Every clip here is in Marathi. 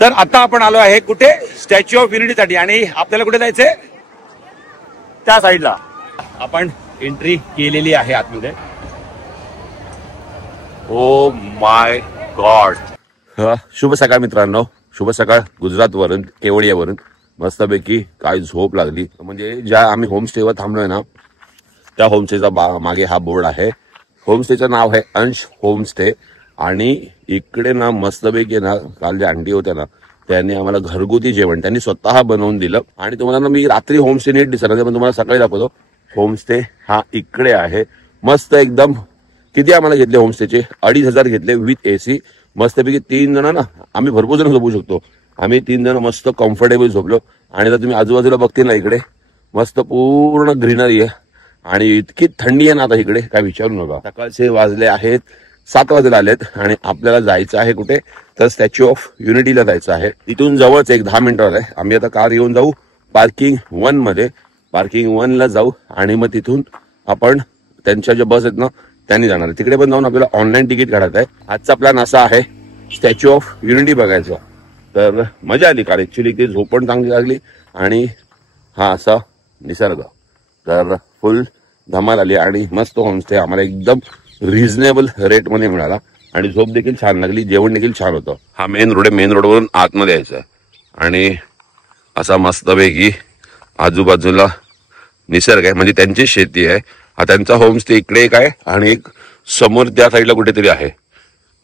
तर आता आपण आलो आहे कुठे, स्टॅच्यू ऑफ युनिटीसाठी. आणि आपल्याला कुठे जायचंय, त्या साईडला. आपण एंट्री केलेली आहे आतमध्ये. Oh my God. शुभ सकाळ मित्रांनो, शुभ सकाळ. गुजरात वरून, केवडियावरून मस्तपैकी काय झोप लागली. म्हणजे ज्या आम्ही होमस्टेवर थांबलोय ना, त्या होमस्टेचा मागे हा बोर्ड आहे. होमस्टेचं नाव आहे अंश होमस्टे. आणि इकडे ना मस्तपैकी ना काल ज्या आंटी होत्या ना, त्यांनी आम्हाला घरगुती जेवण त्यांनी स्वतः बनवून दिलं. आणि तुम्हाला ना मी रात्री होमस्टे नीट दिसत नाही, पण तुम्हाला सकाळी दाखवतो. होमस्टे हा इकडे आहे. मस्त एकदम. किती आम्हाला घेतले होमस्टेचे? 2,500 घेतले विथ एसी. मस्तपैकी 3 जण ना, आम्ही भरपूर जण झोपू शकतो. आम्ही 3 जण मस्त कम्फर्टेबल झोपलो. आणि आता तुम्ही आजूबाजूला बघतील ना, इकडे मस्त पूर्ण ग्रीनरी आहे. आणि इतकी थंडी आहे ना आता इकडे, काय विचारू नका. सकाळचे वाजले आहेत 7 वाजले आलेत. आणि आपल्याला जायचं आहे कुठे, तर स्टॅच्यू ऑफ युनिटीला जायचं आहे. इथून जवळच एक 10 मिनिटावर आहे. आम्ही आता कार घेऊन जाऊ पार्किंग 1 मध्ये. पार्किंग 1 ला जाऊ आणि मग तिथून आपण त्यांच्या ज्या बस आहेत ना, त्यांनी जाणार. तिकडे पण जाऊन आपल्याला ऑनलाईन तिकीट काढायचं आहे. आजचा प्लॅन असा आहे स्टॅच्यू ऑफ युनिटी बघायचं. तर मजा आली कार ऍक्च्युली. ती झोप पण चांगली लागली आणि हा असा निसर्ग, तर फुल धमाल आली. आणि मस्त होमस्टे आम्हाला एकदम रिझनेबल रेट मध्ये मिळाला. आणि झोप देखील छान लागली, जेवण देखील छान होतं. हा मेन रोड आहे. मेन रोडवरून आतमध्ये यायचं आहे. आणि असा मस्तपैकी आजूबाजूला निसर्ग आहे. म्हणजे त्यांची शेती आहे. हा त्यांचा होमस्टे इकडे एक आहे आणि एक समोर त्या साईडला कुठेतरी आहे.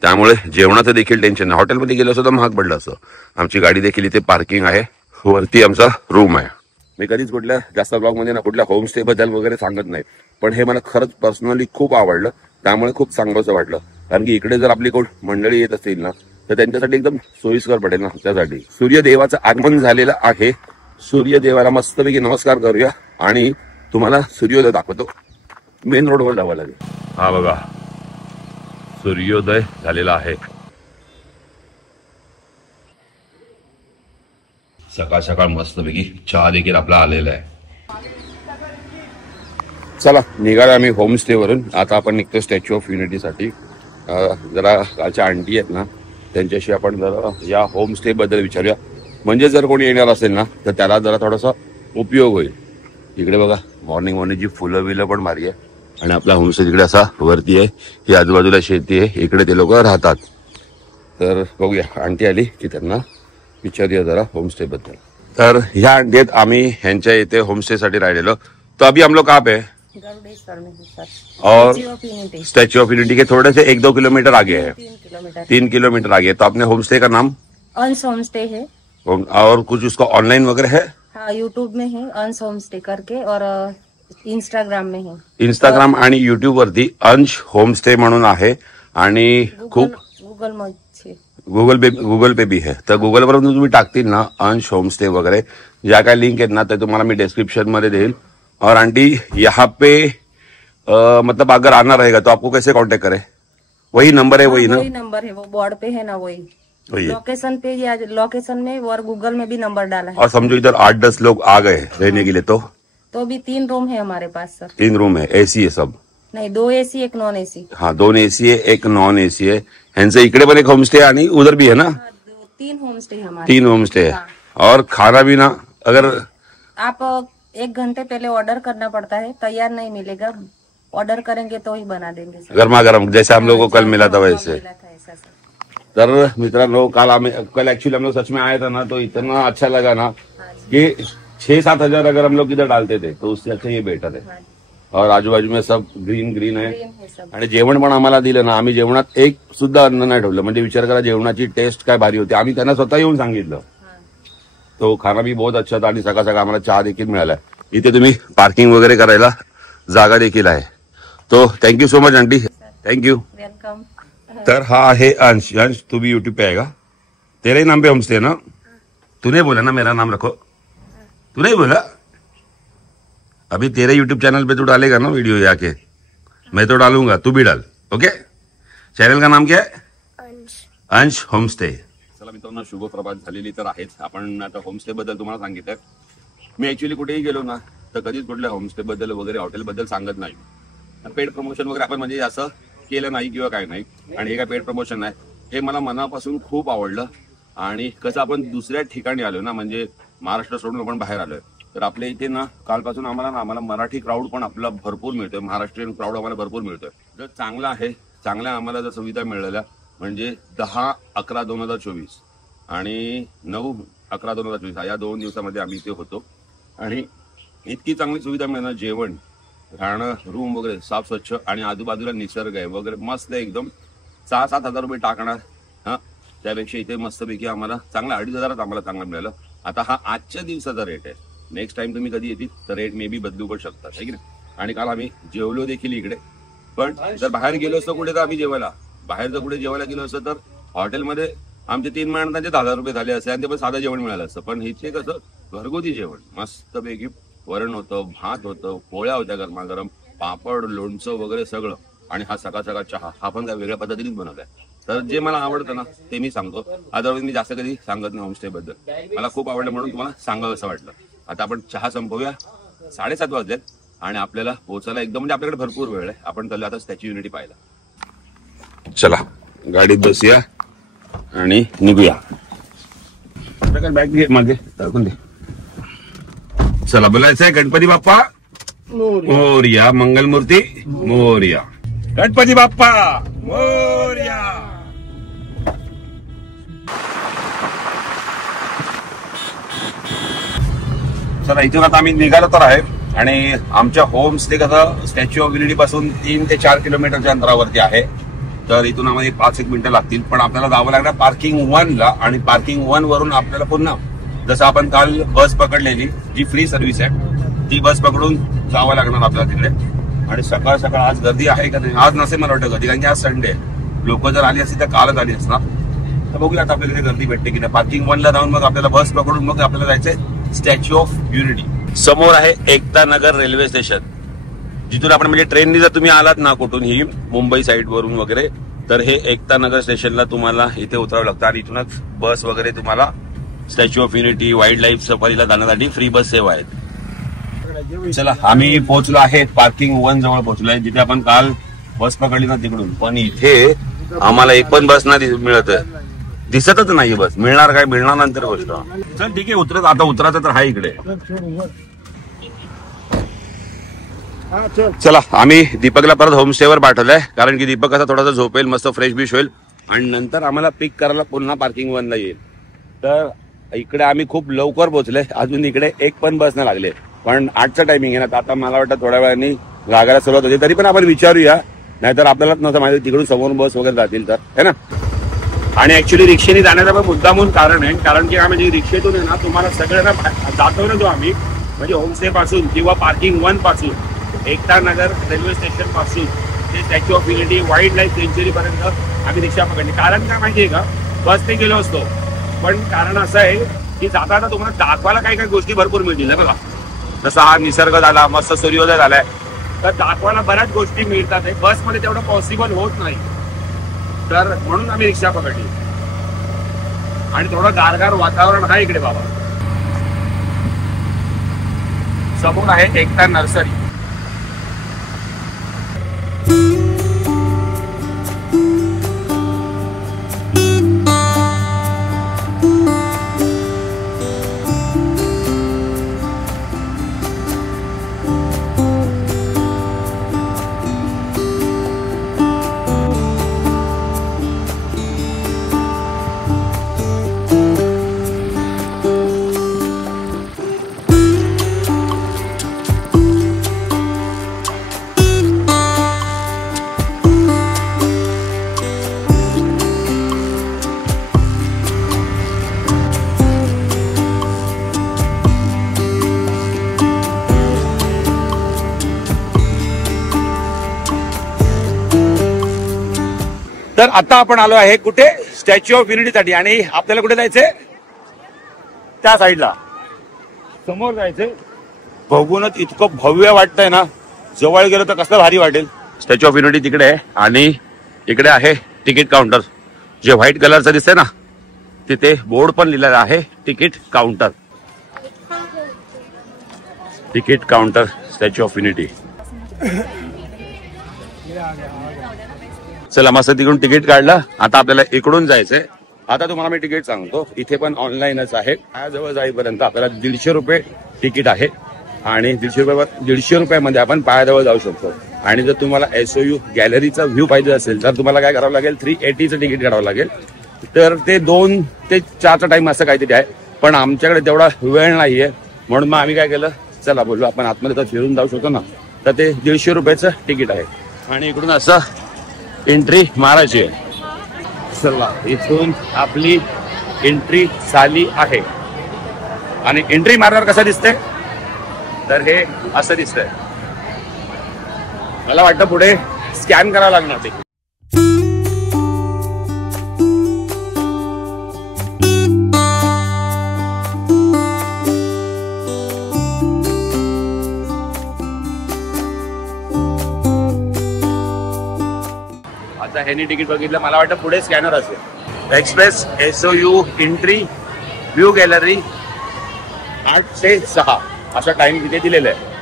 त्यामुळे जेवणाचं देखील टेन्शन नाही. हॉटेलमध्ये गेलं असं तर महाग पडलं असं. आमची गाडी देखील इथे पार्किंग आहे. वरती आमचा रूम आहे. मी कधीच कुठल्या जास्त ब्लॉग मध्ये ना कुठल्या होमस्टे बद्दल वगैरे सांगत नाही, पण हे मला खरंच पर्सनली खूप आवडलं. त्यामुळे खूप चांगलंच वाटलं. कारण की इकडे जर आपली कोण मंडळी येत असतील ना, तर त्यांच्यासाठी एकदम सोयीस्कर पडेल ना. त्यासाठी सूर्यदेवाचं आगमन झालेलं आहे. सूर्यदेवाला मस्तपैकी नमस्कार करूया आणि तुम्हाला सूर्योदय दाखवतो. मेन रोडवर जावं लागेल. हा बघा, सूर्योदय झालेला आहे. सकाळ सकाळ मस्तपैकी चहा देखील आपला आलेला आहे. चला निघालो आम्ही होमस्टे वरून. आता आपण निघतो स्टॅच्यू ऑफ युनिटीसाठी. जरा कालच्या आंटी आहेत ना, त्यांच्याशी आपण जरा या होमस्टे बद्दल विचारूया. म्हणजे जर कोणी येणार असेल ना, तर त्याला जरा थोडासा उपयोग होईल. इकडे बघा मॉर्निंग जी फुलं बिलं पण भारी आहे. आणि आपला होमस्टे तिकडे असा वरती आहे. ही आजूबाजूला शेती आहे, इकडे ते लोक राहतात. तर बघूया, आंटी आली की त्यांना विचारूया जरा होमस्टे बद्दल. तर ह्या आंटीत आम्ही ह्यांच्या इथे होमस्टे साठी राहिलेलो. तो अभी हम लोग कहाँ पे है? और स्टैच्यू ऑफ यूनिटी के थोड़े से 1-2 किलोमीटर आगे है. 3 किलोमीटर आगे. तो अपने होमस्टे का नाम अंश होमस्टे है. और कुछ उसका ऑनलाइन वगैरह है? हाँ, यूट्यूब में है अंश होमस्टे करके, और इंस्टाग्राम में है. इंस्टाग्राम आणि युट्यूब वरती अंश होमस्टे म्हणून आहे. आणि खूप गुगल पे भी है. तर गुगलवर तुम्ही टाकतील ना अंश होमस्टे वगैरे, ज्या काय लिंक आहेत ना, ते तुम्हाला मी डिस्क्रिप्शन मध्ये देईल. और आंटी यहाँ पे मतलब अगर आना रहेगा तो आपको कैसे कांटेक्ट करे? वही नंबर है? वही ना, वही नंबर है, वो बोर्ड पे है ना, वही लोकेशन पे, या लोकेशन में और गूगल में भी नंबर डाला है. और समझो इधर 8-10 लोग आ गए रहने के लिए, तो भी 3 रूम है हमारे पास सर. 3 रूम है. एसी है सब? नहीं, 2 एसी 1 नॉन एसी. हाँ, 2 एसी है, 1 नॉन एसी है. ह्यांचं इकडे पण एक होमस्टे आणि उधर भी है ना? 3 होमस्टे हमारे. 3 होमस्टे है. और खाना पीना अगर आप 1 घंटे पहले ऑर्डर करना पड़ता है, तैयार नहीं मिलेगा. ऑर्डर करेंगे तो ही बना देंगे सर. गर्मा गर्म, जैसे हम लोग को कल मिला था वैसे. तर मित्रांनो, कल एक्चुअली हम लोग सच में आया था ना, तो इतना अच्छा लगा ना कि 6-7 हजार अगर हम लोग इधर डालते थे तो उससे अच्छा ये बेटर है. और आजूबाजू में सब ग्रीन है. आणि जेवण पण आम्हाला दिलं ना. आम्ही जेवणात एक सुद्धा अन्न नाही ठेवलं. म्हणजे विचार करा जेवणाची टेस्ट काय भारी होती. आम्ही त्यांना स्वतः येऊन सांगितलं. तो खाना भी बहुत अच्छा था. आणि सकाळ सकाळ आम्हाला चहा देखील मिळाला. इथे तुम्ही पार्किंग वगैरे करायला जागा देखील आहे. तो thank you so much aunty, thank you. Welcome. तर हा आहे अंश. अंश तू भी यूट्यूब पे आएगा? तेरे ही नाम पे होमस्टे ना? तूने बोला ना मेरा नाम रखो? तू नहीं बोला? अभी तेरे यूट्यूब चैनल पे तू डालेगा ना वीडियो जाके? मैं तो डालूंगा, तू भी डाल. ओके. चॅनल का नाम क्या है? अंश होमस्टे. चला मित्रांनो, शुभ प्रभात झालेली तर आहेच. आपण आता होमस्टे बद्दल तुम्हाला सांगितलं. मी ऍक्च्युली कुठेही गेलो ना, तर कधीच कुठल्या होमस्टे बद्दल वगैरे हॉटेल बद्दल सांगत नाही. पेड प्रमोशन वगैरे आपण म्हणजे असं केलं नाही किंवा काय नाही. आणि हे काय पेड प्रमोशन आहे, हे मला मनापासून खूप आवडलं. आणि कसं आपण दुसऱ्या ठिकाणी आलो ना, म्हणजे महाराष्ट्र सोडून आपण बाहेर आलोय, तर आपल्या इथे ना कालपासून आम्हाला मराठी क्राऊड पण आपला भरपूर मिळतोय, महाराष्ट्रीयन क्राऊड आम्हाला भरपूर मिळतोय. जर चांगला आहे, चांगल्या आम्हाला जर सुविधा मिळाल्या म्हणजे 10-11-2024 आणि 9-11-2024 या 2 दिवसामध्ये आम्ही इथे होतो. आणि इतकी चांगली सुविधा मिळणार, जेवण, राहणं, रूम वगैरे साफ स्वच्छ आणि आजूबाजूला निसर्ग आहे वगैरे मस्त आहे एकदम. 6-7 हजार रुपये टाकणार हा, त्यापेक्षा इथे मस्तपैकी आम्हाला चांगला 2,500 आम्हाला चांगला मिळालं. आता हा आजच्या दिवसाचा रेट आहे. नेक्स्ट टाइम तुम्ही कधी येतील तर रेट मे बी बदलू पण शकतात, आहे की नाही. आणि काल आम्ही जेवलो देखील इकडे. पण जर बाहेर गेलो असतो कुठे तर आम्ही जेवायला, बाहेर जर कुठे जेवायला गेलो असतं तर हॉटेलमध्ये आमचे 3 माणसांचे 10,000 रुपये झाले असते आणि ते पण साधं जेवण मिळालं असतं. पण इथे कसं घरगुती जेवण मस्तपैकी, वरण होतं, भात होतं, पोळ्या होत्या गरमागरम, पापड, लोणचं वगैरे सगळं. आणि हा सकाळ सकाळ चहा, हा पण काय वेगळ्या पद्धतीनेच बनवलाय. तर जे मला आवडतं ना ते मी सांगतो, अदरवाईज मी जास्त कधी सांगत नाही होमस्टे बद्दल. मला खूप आवडलं म्हणून तुम्हाला सांगावं असं वाटलं. आता आपण चहा संपवूया, 7:30 वाजलेत आणि आपल्याला पोहोचायला एकदम म्हणजे आपल्याकडे भरपूर वेळ आहे. आपण चाललो आता स्टॅच्यू युनिटी पाहायला. चला गाडीत बसूया आणि निघूया. बॅग घे मागे टाकून दे. चला बोलायचंय गणपती बाप्पा मोरया, मंगलमूर्ती मोरया, गणपती बाप्पा मोरया. चला इथून आता आम्ही निघालो तर आहे आणि आमच्या होम स्टे कसं स्टॅच्यू ऑफ युनिटी पासून 3 ते 4 किलोमीटरच्या अंतरावरती आहे. तर इथून आम्हाला 5-1 मिनिटं लागतील. पण आपल्याला जावं लागणार पार्किंग 1ला आणि पार्किंग 1 वरून आपल्याला पुन्हा जसं आपण काल बस पकडलेली जी फ्री सर्व्हिस आहे ती बस पकडून जावं लागणार आपल्याला तिकडे. आणि सकाळ सकाळ आज गर्दी आहे का नाही, आज नसेल मला वाटतं गर्दी, कारण की आज संडे. लोक जर आली असतील तर कालच आली असणार. तर बघूया आता आपल्याला गर्दी भेटते की नाही. पार्किंग 1ला जाऊन मग आपल्याला बस पकडून मग आपल्याला जायचंय स्टॅच्यू ऑफ युनिटी. समोर आहे एकता नगर रेल्वे स्टेशन, जिथून आपण म्हणजे ट्रेननी जर तुम्ही आलात ना कुठूनही मुंबई साईड वरून वगैरे तर हे एकता नगर स्टेशनला तुम्हाला इथे उतरावं लागतं. आणि इथूनच बस वगैरे तुम्हाला Statue of Unity, wild life सफारीला जाण्यासाठी फ्री बस सेवा आहेत. चला आम्ही पोहोचलो आहे पार्किंग 1 जवळ पोहोचलो आहे, जिथे आपण काल बस पकडली ना तिकडून. पण इथे आम्हाला एक पण बस नाही मिळत, दिसतच नाही बस. मिळणार काय, मिळणार नंतर गोष्ट. चल ठीक आहे, उतरत आता उतरायचं तर आहे इकडे. चला आम्ही दीपकला परत होमस्टेवर पाठवलंय, कारण की दीपक असा थोडासा झोपेल, मस्त फ्रेश बिश होईल आणि नंतर आम्हाला पिक करायला पुन्हा पार्किंग 1ला येईल. तर इकडे आम्ही खूप लवकर पोहोचले, अजून इकडे एक पण बस नाही लागले. पण 8चा टायमिंग आहे ना, आता मला वाटतं थोड्या वेळाने लागायला सुरुवात होती. तरी पण आपण विचारूया, नाहीतर आपल्यालाच नव्हतं माहिती तिकडून समोरून बस वगैरे जातील तर, है ना. आणि ऍक्च्युली रिक्षेने जाण्याचं पण मुद्दामून कारण आहे, कारण की आम्ही रिक्षेतून आहे ना तुम्हाला सगळ्यांना जातो ना जो आम्ही म्हणजे होमस्टे पासून किंवा पार्किंग 1 पासून एकता नगर रेल्वे स्टेशन पासून ते Statue of Unity, wild life sanctuary पर्यंत आम्ही रिक्षा पकडली. कारण काय माहितीये का, बसने गेलो असतो. पण कारण असं आहे की जाताना तुम्हाला दाखवायला काही काही गोष्टी भरपूर मिळतील. बघा जसा हा निसर्ग झाला, मस्त सूर्योदय झालाय, तर दाखवायला बऱ्याच गोष्टी मिळतात. बसमध्ये तेवढं पॉसिबल होत नाही, तर म्हणून आम्ही रिक्षा पकडली. आणि थोडं गारगार वातावरण आहे इकडे बाबा. समोर आहे एकता नर्सरी. तर आता आपण आलो आहे कुठे, स्टॅच्यू ऑफ युनिटीसाठी. आणि आपल्याला कुठे जायचंय, त्या साईडला समोर जायचंय. बघूनच इतकं भव्य वाटतंय ना, जवळ गेलो तर कसं भारी वाटेल. स्टॅच्यू ऑफ युनिटी तिकडे आहे आणि इकडे आहे तिकीट काउंटर, जे व्हाईट कलरचं दिसतंय ना, तिथे बोर्ड पण लिहिलेला आहे ticket counter. Ticket counter statue of unity. चला मस्त तिकडून तिकीट काढलं. आता आपल्याला इकडून जायचंय आता तुम्हाला मी तिकीट सांगतो, इथे पण ऑनलाईनच आहे. पायाजवळ जाईपर्यंत आपल्याला 150 रुपये तिकीट आहे आणि 150 रुपयामध्ये आपण पायाजवळ जाऊ शकतो. आणि जर तुम्हाला SOU गॅलरीचा व्ह्यू पाहिजे असेल तर तुम्हाला काय करावं लागेल, 380चं तिकीट काढावं लागेल. तर ते 2 ते 4चा टाइम असं काहीतरी आहे, पण आमच्याकडे तेवढा वेळ नाहीये. म्हणून मग आम्ही काय केलं, चला बोललो आपण आतमध्ये तर फिरून जाऊ शकतो ना. तर ते 150 रुपयाचं तिकीट आहे आणि इकडून असं एंट्री मारायची आहे. चला, इथून आपली एंट्री झाली आहे. आणि एंट्री मारल्यावर कसं दिसतंय, तर हे असं दिसतंय. मला वाटतं पुढे स्कॅन करावं लागणार ते. आता ह्यानी तिकीट बघितलं, मला वाटतं पुढे स्कॅनर असेल. Express SOU entry view gallery 8 ते 6 असा टाइम तिथे दिलेला आहे.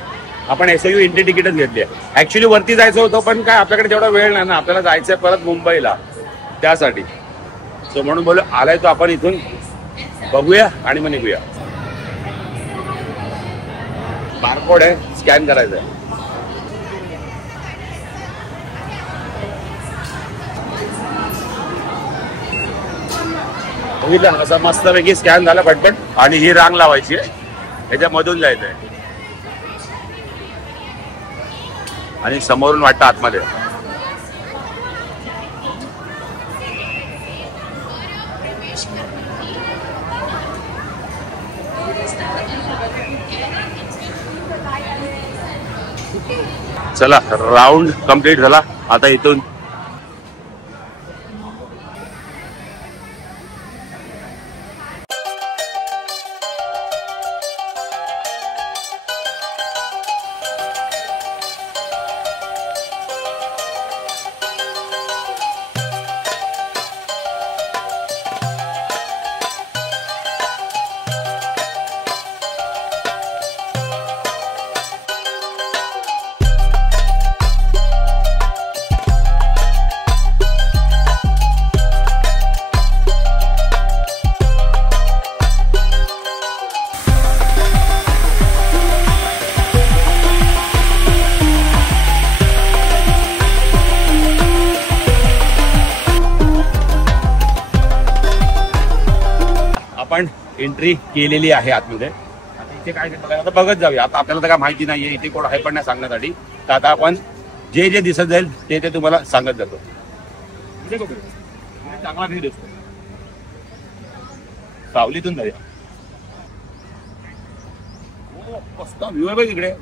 आपण SOU एंट्री तिकीटच घेतली आहे. ऍक्च्युली वरती जायचं होतं, पण काय आपल्याकडे तेवढा वेळ नाही ना, आपल्याला जायचंय परत मुंबईला, त्यासाठी. सो म्हणून बोलू आलाय तो आपण इथून बघूया आणि मग निघूया. बारकोड आहे, स्कॅन करायचं आहे. बघितलं असं मस्तपैकी स्कॅन झालं पटपट. आणि ही रांग लावायची आहे, ह्याच्यामधून जायचंय आणि समोरून वाटतं आतमध्ये. चला, राऊंड कंप्लीट झाला. आता इथून आपण एंट्री केलेली आहे आतमध्ये. आता इथे काय बघायला, आता बघत जाऊया. आता आपल्याला तर काय माहिती नाहीये इथे कोण आहे पण नाही सांगण्यासाठी. तर आता आपण जे जे दिसत जाईल ते ते तुम्हाला सांगत जातो. चांगला व्ह्यू दिसतो, सावलीतून जाऊया. मस्त व्ह्यू आहे बघ इकडे.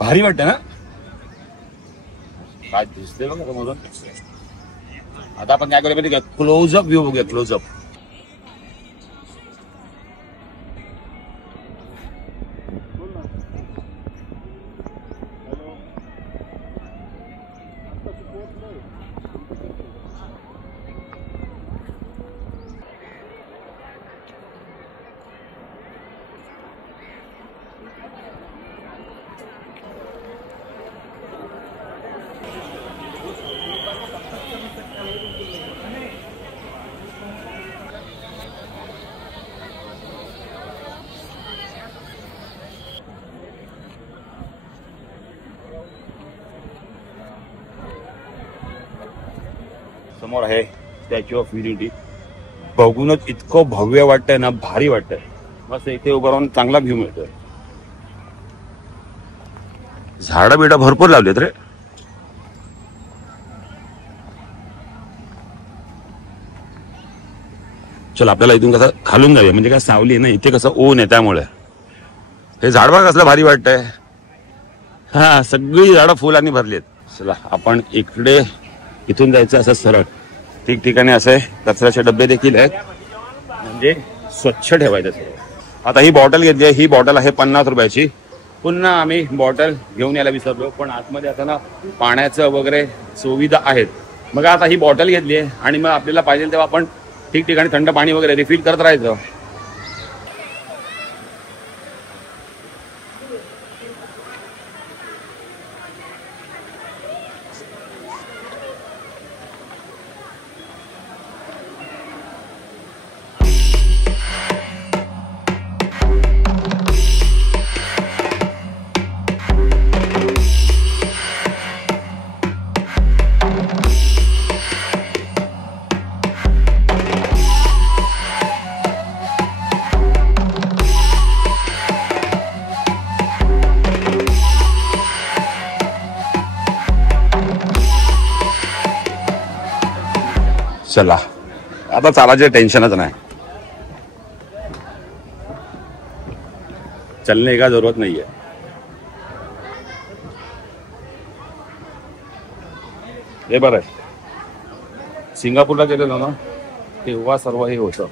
भारी वाटतं ना, काय दिसते बघा समोरून. आता आपण काय करूया माहिती का, क्लोजअप व्ह्यू बघूया. क्लोजअप समोर आहे स्टॅच्यू ऑफ युनिटी. बघूनच इतकं भव्य वाटतंय ना, भारी वाटतंय. मस्त इथे उभं राहून चांगला व्ह्यू मिळतोय. झाडं बिडं भरपूर लावलेत रे. चल आपल्याला इथून कसं खालून जाऊया, म्हणजे काय सावली आहे ना, इथे कसं ऊन आहे त्यामुळे. हे झाड बघा कसलं भारी वाटतंय. हा, सगळी झाडं फुलांनी भरली आहेत. चला आपण इकडे इथून जायचं असं सरळ. ठिकठिकाणी असे कचऱ्याचे डबे देखील आहेत, म्हणजे स्वच्छ ठेवायचं सगळं. आता ही बॉटल घेतली आहे, ही बॉटल आहे 50 रुपयाची. पुन्हा आम्ही बॉटल घेऊन यायला विसरलो, पण आतमध्ये आता ना पाण्याचं वगैरे सुविधा आहेत. मग आता ही बॉटल घेतली आहे आणि मग आपल्याला पाहिजे तेव्हा आपण ठिकठिकाणी थंड पाणी वगैरे रिफिल करत राहायचं. चला आता चालायचे टेन्शनच नाही, चलने का जरूरत नहीं है। हे बरं आहे, सिंगापूरला गेलेलो ना तेव्हा सर्व हे होतं।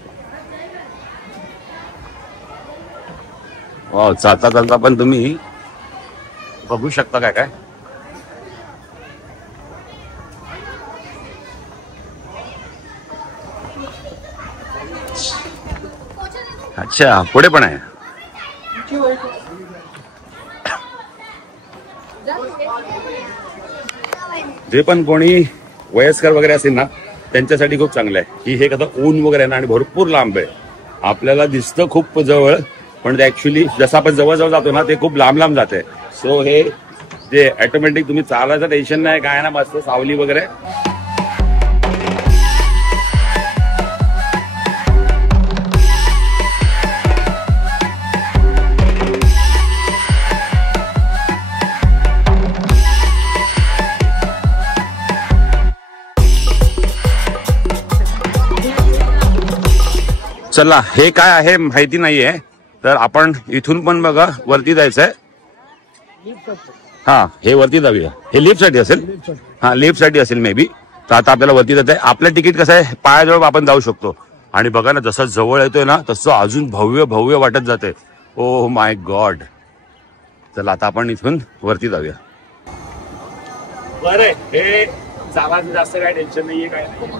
चालता चालता पण तुम्ही बघू शकता काय काय। अच्छा पुढे पण आहे। जे पण कोणी वयस्कर वगैरे असेल ना त्यांच्यासाठी खूप चांगलं आहे की हे कसं ऊन वगैरे आहे ना आणि भरपूर लांब आहे। आपल्याला दिसतं खूप जवळ पण ते ऍक्च्युली जसं आपण जवळ जवळ जातो ना ते खूप लांब लांब जाते। सो हे जे ऑटोमॅटिक तुम्ही चालायचं टेन्शन नाही काय ना, मस्त सावली वगैरे। चला हे काय आहे माहिती नाहीये, तर आपण इथून पण बघा वरती जायचंय। हा हे वरती जाऊया, हे लिफ्ट साठी असेल, हा लिफ्ट साठी असेल मे बी। तर आता आपल्याला वरती जायचंय। आपलं तिकीट कसं आहे पायाजवळ आपण जाऊ शकतो आणि बघा ना जसं जवळ येतोय ना तसं अजून भव्य भव्य वाटत जाते। ओ माय गॉड, चला आता आपण इथून वरती जाऊया। बरं हे चालायचं जास्त काय टेन्शन नाहीये काय नाही,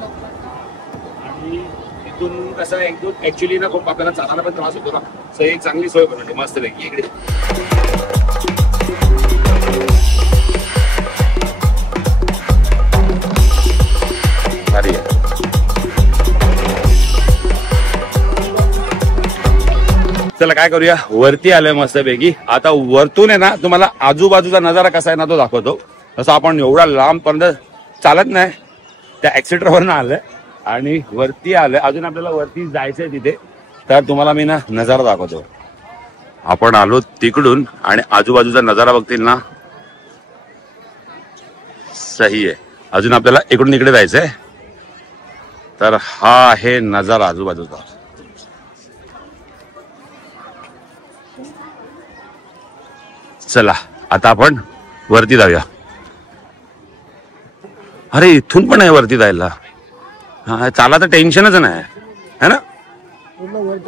आणि इथून कसं एकदम ऍक्च्युली ना खूप आपल्याला चालायला पण त्रास होतो ना, सो एक चांगली सोय बनवली मस्त पैकी इकडे। चला काय करूया, वरती आलोय मस्त पैकी। आता वरतून आहे ना तुम्हाला आजूबाजूचा नजारा कसा आहे ना तो दाखवतो। तसं आपण एवढा लांब पर्यंत चालत नाही, त्या ऍक्सिलेटरवरनं आलंय आणि वरती आलंय, अजून आपल्याला वरती जायचंय तिथे, तर तुम्हाला मी ना नजारा दाखवतो। आपण आलो तिकडून आणि आजूबाजूचा नजारा बघतील ना सही आहे। अजून आपल्याला इकडून इकडे जायचंय, तर हा आहे नजारा आजूबाजूचा। चला आता आपण वरती जाऊया। अरे इथून पण आहे वरती जायला, हा चालायचं टेन्शनच नाही है ना।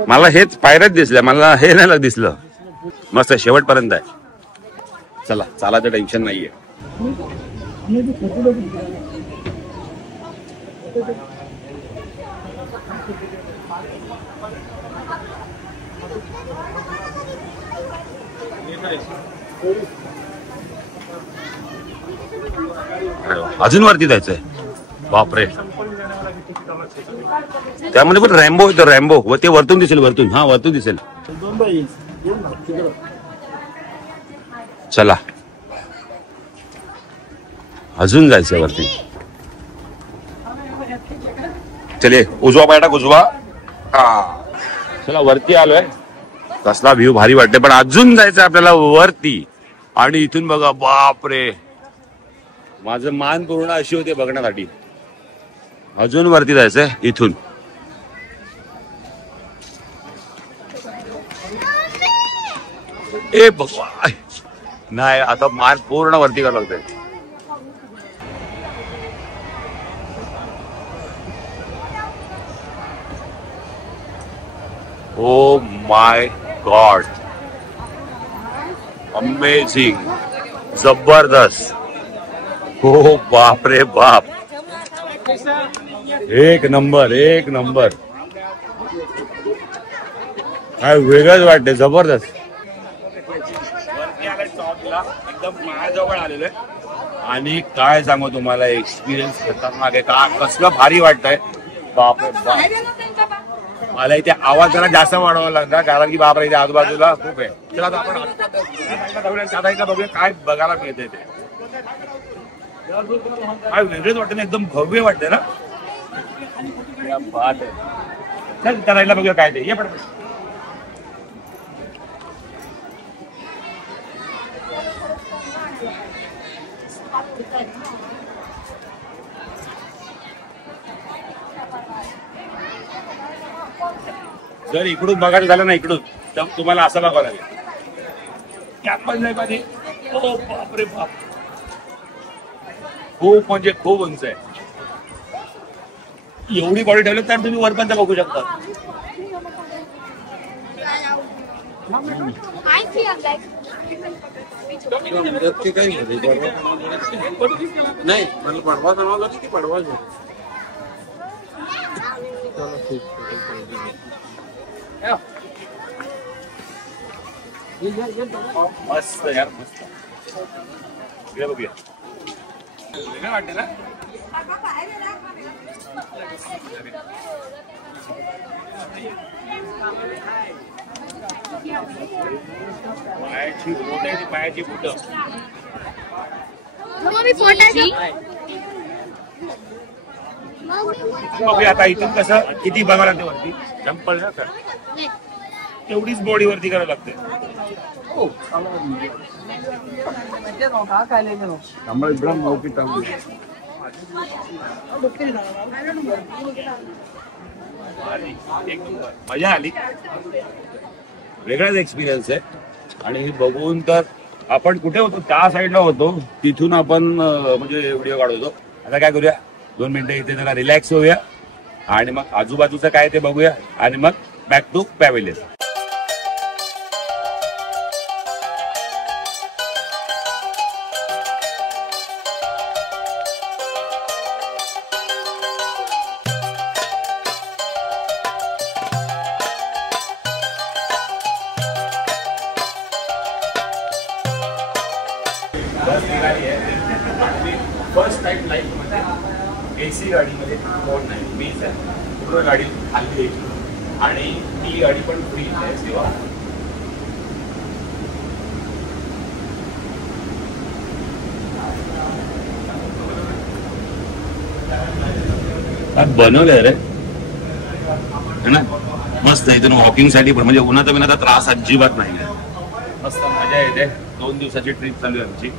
मला हेच पायऱ्यात दिसल्या, मला हे नाही दिसलं, मस्त शेवटपर्यंत आहे। चला चालायचं टेन्शन नाहीये। अजून वरती जायचंय, बापरे। त्यामध्ये पण रॅम्बो येतो, रॅम्बो ते वरतून दिसेल, वरतून हा वरतून दिसेल। चला अजून जायचंय वरती। चले उजवा पाय टाक, उजवा। हा चला वरती आलोय, कसला व्ह्यू भारी वाटते, पण अजून जायचंय आपल्याला वरती। आणि इथून बघा बापरे, माझं मान पूर्ण अशी होते बघण्यासाठी। अजून वरती जायचंय इथून। ए भगवान, नाही आता मान पूर्ण वरती करावं लागतंय। ओ माय गॉड, अमेझिंग, जबरदस्त, हो बाप रे बाप, एक नंबर एक नंबर, काय वेगळंच वाटते, जबरदस्त। हॉटेलला एकदम माझ्याजवळ आलेलो आहे आणि काय सांगू तुम्हाला एक्सपिरियन्स खतरनाक आहे. का कसलं भारी वाटतंय बापरे बाप. मला इथे आवाज जरा जास्त वाढवावा लागला कारण की बापरे इथे आजूबाजूला खूप आहे. चला आता आपण आता बघूया काय बघायला मिळतंय ते. काय वेगळंच वाटतं ना, एकदम भव्य वाटतंय ना. चल करायला बघूया काय ते. ये पटपट. जर इकडून बघायचं झालं ना, इकडून तर तुम्हाला असं बघावं लागेल. त्यात पण नाही पाहिजे. ओ बापरे बाप, खूप म्हणजे खूप उंच आहे. एवढी बॉडी डेव्हलप तर तुम्ही वरपर्यंत बघू शकता. नाही मला पडवा बनवला की पडवा मस्त यार मस्त. बघूया वेगळं वाटते ना. पायाची बोट आहे, पायाची बोट. बघूया आता इथून कसं किती बघावं लागते वरती. जंपल ना तर तेवढीच बॉडी वरती करावं लागते. मजा आली. वेगळाच एक्सपिरियन्स आहे. आणि हे बघून तर आपण कुठे होतो, त्या साईडला होतो, तिथून आपण म्हणजे व्हिडिओ काढतो. आता काय करूया, 2 मिनिटं इथे जरा रिलॅक्स होऊया आणि मग आजूबाजूचं काय ते बघूया आणि मग back to pavilion. First time life मध्ये एसी गाडीमध्ये कोण नाही, मीच आहे. पूर्ण गाडी खाल्ली आणि ती गाडी पण फ्री आहे सेवा. बनवलंय रे ना मस्त. इथून वॉकिंग साठी पण म्हणजे उन्हाचा बिनाचा त्रास अजिबात नाही. मस्त मजा येते. 2 दिवसाची ट्रिप चालू आहे आमची.